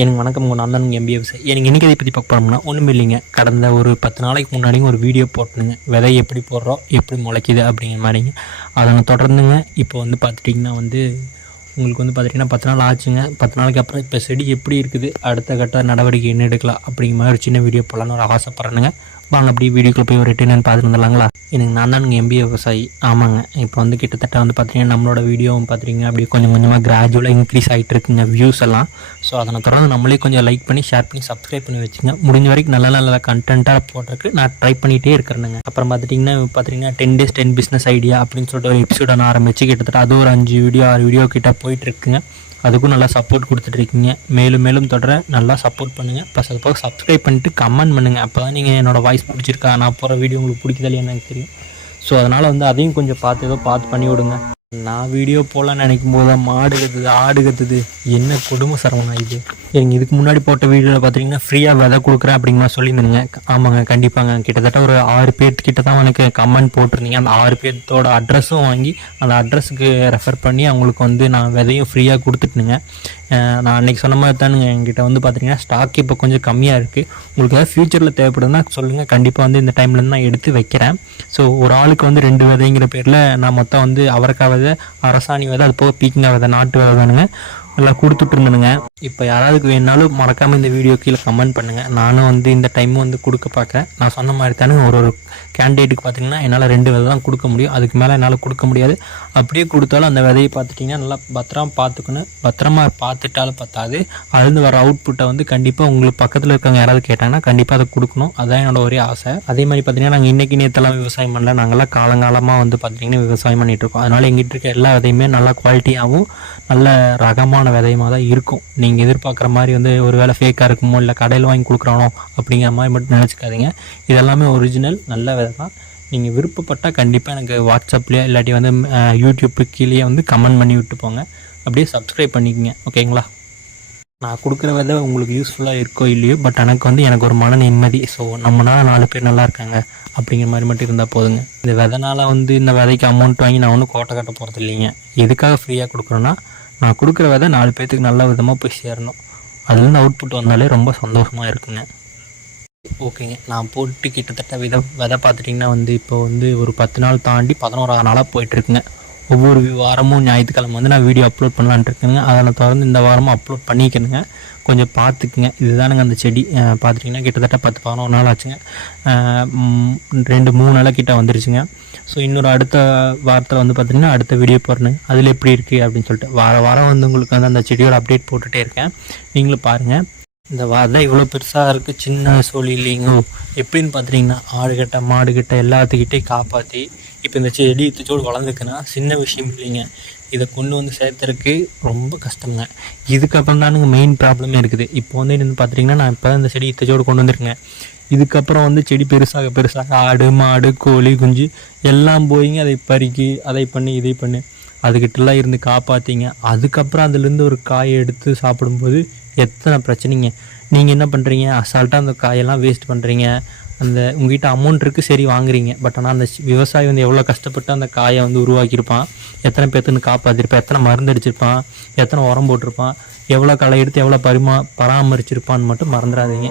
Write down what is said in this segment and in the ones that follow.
எனக்கு வணக்கம். உங்கள் நான் தான் உங்கள் எம்பிஏ விவசாயி. எனக்கு இன்றைக்கி இதை பற்றி பார்க்க போனோம்னா ஒன்றும் இல்லைங்க. கடந்த ஒரு 10 நாளைக்கு முன்னாடியும் ஒரு வீடியோ போட்டுனுங்க, விதை எப்படி போடுறோம், எப்படி முளைக்குது அப்படிங்கிற மாதிரிங்க. அதை தொடர்ந்துங்க இப்போ வந்து பார்த்துட்டிங்கன்னா உங்களுக்கு பார்த்துட்டிங்கன்னா 10 நாள் ஆச்சுங்க. 10 நாளைக்கு அப்புறம் இப்போ செடி எப்படி இருக்குது, அடுத்த கட்ட நடவடிக்கை என்ன எடுக்கலாம் அப்படிங்கிற மாதிரி ஒரு சின்ன வீடியோ போடலான்னு ஒரு ஆசைப்பட்றேனுங்க. வாங்க அப்படி வீடியோக்குள்ளே போய் ஒரு என்னன்னு பார்த்துட்டு வந்துடலாங்களா. எனக்கு நான் தான் நீங்கள் எம்பிஏ விவசாயி. ஆமாங்க, இப்போ கிட்டத்தட்ட பார்த்திங்கன்னா நம்மளோட வீடியோவும் பார்த்திங்கன்னா அப்படியே கொஞ்சம் கொஞ்சமாக கிராஜுவலாக இன்க்ரீஸ் ஆகிட்டு இருக்குங்க வியூஸ் எல்லாம். ஸோ அதனை தொடர்ந்து நம்மளே கொஞ்சம் லைக் பண்ணி ஷேர் பண்ணி சப்ஸ்கிரைப் பண்ணி வச்சுங்க. முடிஞ்ச வரைக்கும் நல்ல நல்ல கண்டென்ட்டாக போடுறதுக்கு நான் ட்ரை பண்ணிகிட்டே இருக்கிறேனுங்க. அப்புறம் பார்த்திங்கன்னா 10 days 10 business ஐடியா அப்படின்னு சொல்லிட்டு ஒரு எபிசோட நான் ஆரம்பித்து கிட்டத்தட்ட அது ஒரு 5 வீடியோ 6 வீடியோ கிட்ட போயிட்டுருக்குங்க. அதுக்கும் நல்லா சப்போர்ட் கொடுத்துட்ருக்கீங்க. மேலும் மேலும் தொடர நல்லா சப்போர்ட் பண்ணுங்கள். ப்ளஸ் அது போக சப்ஸ்கிரைப் பண்ணிட்டு கமெண்ட் பண்ணுங்கள். அப்போ தான் நீங்கள் என்னோடய வாய்ஸ் பிடிச்சிருக்கா, நான் போகிற வீடியோ உங்களுக்கு பிடிக்குதா இல்லையா எனக்கு தெரியும். ஸோ அதனால் அதையும் கொஞ்சம் பார்த்து பண்ணி விடுங்க. நான் வீடியோ போடலான்னு நினைக்கும் போது தான் மாடு கத்துது, ஆடு கத்துது. என்ன கொடுமை சரவணா இது. எனக்கு இதுக்கு முன்னாடி போட்ட வீடியோவில் பார்த்தீங்கன்னா ஃப்ரீயாக விதை கொடுக்குறேன் அப்படிங்கிற மாதிரி சொல்லியிருந்தீங்க. ஆமாங்க, கண்டிப்பாங்க. கிட்டத்தட்ட ஒரு 6 பேர்த்துக்கிட்ட தான் எனக்கு கமெண்ட் போட்டிருந்தீங்க. அந்த 6 பேர்த்தோட அட்ரஸும் வாங்கி அந்த அட்ரஸுக்கு ரெஃபர் பண்ணி அவங்களுக்கு நான் விதையும் ஃப்ரீயாக கொடுத்துட்டுனுங்க. நான் அன்றைக்கி சொன்ன மாதிரி தானுங்க. என்கிட்ட பார்த்திங்கன்னா ஸ்டாக் இப்போ கொஞ்சம் கம்மியாக இருக்குது. உங்களுக்கு ஏதாவது ஃப்யூச்சரில் தேவைப்படுதுன்னா சொல்லுங்கள். கண்டிப்பாக இந்த டைம்லேருந்து நான் எடுத்து வைக்கிறேன். ஸோ ஒரு ஆளுக்கு 2 விதைங்கிற பேரில் நான் மொத்தம் அவரைக்காய் விதை, அரசாணி விதை, அது போக பீக்கிங்காய் விதை, நாட்டு விதை தானுங்க எல்லாம் கொடுத்துட்ருந்தேனுங்க. இப்போ யாராவதுக்கு வேணாலும் மறக்காமல் இந்த வீடியோ கீழே கமெண்ட் பண்ணுங்கள். நானும் இந்த டைமும் கொடுக்க பார்க்குறேன். நான் சொன்ன மாதிரி தானே ஒரு கேண்டிடேட்டுக்கு பார்த்திங்கன்னா என்னால் 2 விதை தான் கொடுக்க முடியும். அதுக்கு மேலே என்னால் கொடுக்க முடியாது. அப்படியே கொடுத்தாலும் அந்த விதையை பார்த்துட்டிங்கன்னா நல்லா பத்திரமா பார்த்துக்கணும். பத்திரமா பார்த்துட்டாலும் பத்தாது. அதுலேருந்து வர அவுட்புட்டை கண்டிப்பாக உங்களுக்கு பக்கத்தில் இருக்கவங்க யாராவது கேட்டாங்கன்னா கண்டிப்பாக அதை கொடுக்கணும். அதுதான் என்னோட ஒரே ஆசை. அதே மாதிரி பார்த்திங்கன்னா நாங்கள் இன்றைக்கி நேற்றெல்லாம் விவசாயம் பண்ணல. நாங்கள்லாம் காலங்காலமாக பார்த்திங்கன்னா விவசாயம் பண்ணிகிட்ருக்கோம். அதனால் எங்கிட்ட இருக்க எல்லா விதையுமே நல்லா குவாலிட்டியாகவும் நல்ல ரகமான விதையமாக தான் இருக்கும். நீங்கள் எதிர்பார்க்குற மாதிரி ஒரு வேளை ஃபேக்காக இருக்குமோ இல்லை கடையில் வாங்கி கொடுக்குறானோ அப்படிங்கிற மாதிரி மட்டும் நினச்சிக்காதீங்க. இதெல்லாமே ஒரிஜினல் நல்ல விதை தான். நீங்கள் விருப்பப்பட்டால் கண்டிப்பாக எனக்கு வாட்ஸ்அப்லேயே இல்லாட்டி யூடியூப்பு கீழே கமெண்ட் பண்ணி விட்டு போங்க. அப்படியே சப்ஸ்கிரைப் பண்ணிக்கோங்க. ஓகேங்களா. நான் கொடுக்குற விதை உங்களுக்கு யூஸ்ஃபுல்லாக இருக்கோ இல்லையோ, பட் எனக்கு ஒரு மன நிம்மதி. ஸோ நம்மளால 4 பேர் நல்லா இருக்காங்க அப்படிங்கிற மாதிரி மட்டும் இருந்தால் போதுங்க. இந்த விதைனால இந்த விதைக்கு அமௌண்ட் வாங்கி நான் கோட்டை கட்ட போகிறது இல்லைங்க. எதுக்காக ஃப்ரீயாக கொடுக்குறேன்னா, நான் கொடுக்குற விதை 4 பேர்த்துக்கு நல்ல விதமாக போய் சேரணும். அதுலேருந்து அவுட்புட் வந்தாலே ரொம்ப சந்தோஷமாக இருக்குங்க. ஓகேங்க, நான் போட்டு கிட்டத்தட்ட விதை பார்த்துட்டிங்கன்னா இப்போ ஒரு 10 நாள் தாண்டி 11ஆவது நாளாக போயிட்டுருக்குங்க. ஒவ்வொரு வாரமும் ஞாயிற்றுக்கிழமை நான் வீடியோ அப்லோட் பண்ணலான்ட்டு இருக்குங்க. அதை தொடர்ந்து இந்த வாரமும் அப்லோட் பண்ணிக்கணுங்க. கொஞ்சம் பார்த்துக்குங்க. இதுதானுங்க அந்த செடி பார்த்துட்டிங்கன்னா கிட்டத்தட்ட 10-11 நாள் ஆச்சுங்க. 2-3 நாளாக கிட்ட வந்துருச்சுங்க. ஸோ இன்னொரு அடுத்த வாரத்தில் பார்த்திங்கன்னா அடுத்த வீடியோ போடுறேன். அதில் எப்படி இருக்குது அப்படின்னு சொல்லிட்டு வாரம் உங்களுக்கு அந்த செடியோட அப்டேட் போட்டுகிட்டே இருக்கேன். நீங்களும் பாருங்கள். இந்த வாரம் இவ்வளோ பெருசாக இருக்குது, சின்ன சோழி இல்லைங்க. எப்படின்னு பார்த்துட்டிங்கன்னா ஆடுகிட்ட மாடுகிட்ட எல்லாத்துக்கிட்டையும் காப்பாற்றி இப்போ இந்த செடி இத்தச்சோடு வளர்ந்துக்குன்னா சின்ன விஷயம் இல்லைங்க. இதை கொண்டு சேர்த்துறதுக்கு ரொம்ப கஷ்டங்க. இதுக்கப்புறம் தானுங்க மெயின் ப்ராப்ளமே இருக்குது. இப்போ பார்த்துட்டிங்கன்னா நான் இப்போ இந்த செடி இத்தச்சோடு கொண்டு வந்திருக்கேன். இதுக்கப்புறம் செடி பெருசாக ஆடு மாடு கோழி குஞ்சு எல்லாம் போயிங்க அதை பறிக்கி அதை பண்ணி இதை பண்ணி அதுக்கிட்டலாம் இருந்து காப்பாற்றிங்க. அதுக்கப்புறம் அதுலேருந்து ஒரு காயை எடுத்து சாப்பிடும்போது எத்தனை பிரச்சனைங்க. நீங்கள் என்ன பண்ணுறீங்க, அசால்ட்டாக அந்த காயெல்லாம் வேஸ்ட் பண்ணுறீங்க. உங்கள்கிட்ட அமௌண்ட் இருக்குது, சரி வாங்குறீங்க. பட் ஆனால் அந்த விவசாயி எவ்வளோ கஷ்டப்பட்டு அந்த காயை உருவாக்கியிருப்பான், எத்தனை பேர்த்துன்னு காப்பாற்றிருப்பான், எத்தனை மருந்து அடிச்சிருப்பான், எத்தனை உரம் போட்டிருப்பான், எவ்வளோ களை எடுத்து எவ்வளோ பராமரிச்சிருப்பான்னு மட்டும் மறந்துடாதீங்க.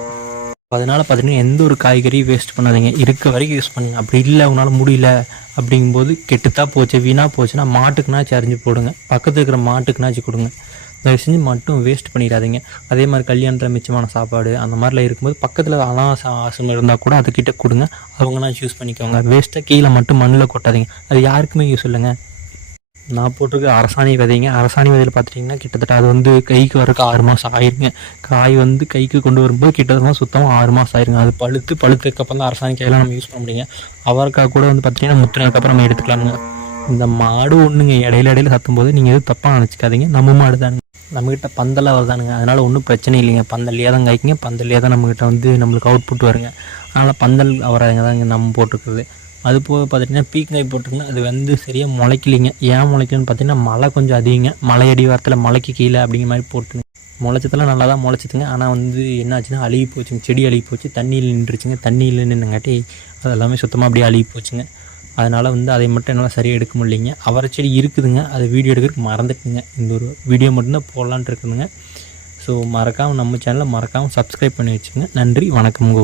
அதனால் பார்த்திங்கன்னா எந்த ஒரு காய்கறியும் வேஸ்ட் பண்ணாதீங்க. இருக்க வரைக்கும் யூஸ் பண்ணுங்கள். அப்படி இல்லை உங்களால் முடியல அப்படிங்கும்போது கெட்டுத்தான் போச்சு வீணாக போச்சுன்னா மாட்டுக்குனாச்சும் அரிஞ்சு போடுங்க. பக்கத்தில் இருக்கிற மாட்டுக்குனாச்சும் கொடுங்க. தயவு செஞ்சு மட்டும் வேஸ்ட் பண்ணிடாதீங்க. அதே மாதிரி கல்யாணத்தில் மிச்சமான சாப்பாடு அந்த மாதிரிலாம் இருக்கும்போது பக்கத்தில் ஆசம் இருந்தால் கூட அதுக்கிட்ட கொடுங்க. அவங்களாச்சும் யூஸ் பண்ணிக்கோங்க. வேஸ்ட்டாக கீழே மட்டும் மண்ணில் கொட்டாதீங்க. அது யாருக்குமே யூஸ் இல்லைங்க. நான் போட்டிருக்க அரசாணி விதைங்க. அரசாணி விதையில் பார்த்துட்டிங்கன்னா கிட்டத்தட்ட அது கைக்கு வரக்கு 6 மாதம் ஆயிருங்க. காய் கைக்கு கொண்டு வரும்போது கிட்டத்தட்ட சுத்தமாக 6 மாதம் ஆயிருங்க. அது பழுத்துக்கப்புறம் தான் அரசாணி காயெல்லாம் நம்ம யூஸ் பண்ண முடியுங்க. அவரைக்காய் கூட பார்த்திங்கன்னா முத்தினதுக்கப்புறம் நம்ம எடுத்துக்கலாமுங்க. இந்த மாடு ஒன்றுங்க இடையில சத்தும் போது நீங்கள் எதுவும் தப்பாக நினச்சிக்காதீங்க. நம்ம மாடு தானுங்க. நம்மக்கிட்ட பந்தலாக வருதானுங்க. அதனால் ஒன்றும் பிரச்சனை இல்லைங்க. பந்தல்லையே தான் காய்க்குங்க. பந்தல்லையே தான் நம்மக்கிட்ட நம்மளுக்கு அவுட்புட் வருங்க. அதனால் பந்தல் அவரைங்க தாங்க நம்ம போட்டுருக்குறது. அது போக பார்த்திங்கன்னா பீக்காய் போட்டிருக்குன்னா அது சரியாக முளைக்கலிங்க. ஏன் முளைக்கலன்னு பார்த்தீங்கன்னா மழை கொஞ்சம் அதிகங்க. மலை அடிவாரத்தில் மலைக்கு கீழே அப்படிங்கிற மாதிரி போட்டுங்க. முளைச்சதெல்லாம் நல்லா தான் முளைச்சிதுங்க. ஆனால் என்ன ஆச்சுன்னா அழுகி போச்சுங்க. செடி அழுகி போச்சு. தண்ணியில் நின்றுச்சுங்க. தண்ணியில் நின்றுங்காட்டி அது எல்லாமே சுத்தமாக அப்படியே அழுகி போச்சுங்க. அதனால் அதை மட்டும் என்னால் சரியாக எடுக்க முடியலைங்க. அவரை செடி இருக்குதுங்க. அதை வீடியோ எடுக்கிறதுக்கு மறந்துட்டுங்க. இந்த ஒரு வீடியோ மட்டும்தான் போடலான்ட்டு இருக்குதுங்க. ஸோ மறக்காமல் நம்ம சேனலை மறக்காமல் சப்ஸ்கிரைப் பண்ணி வச்சுங்க. நன்றி, வணக்கம்ங்கோ.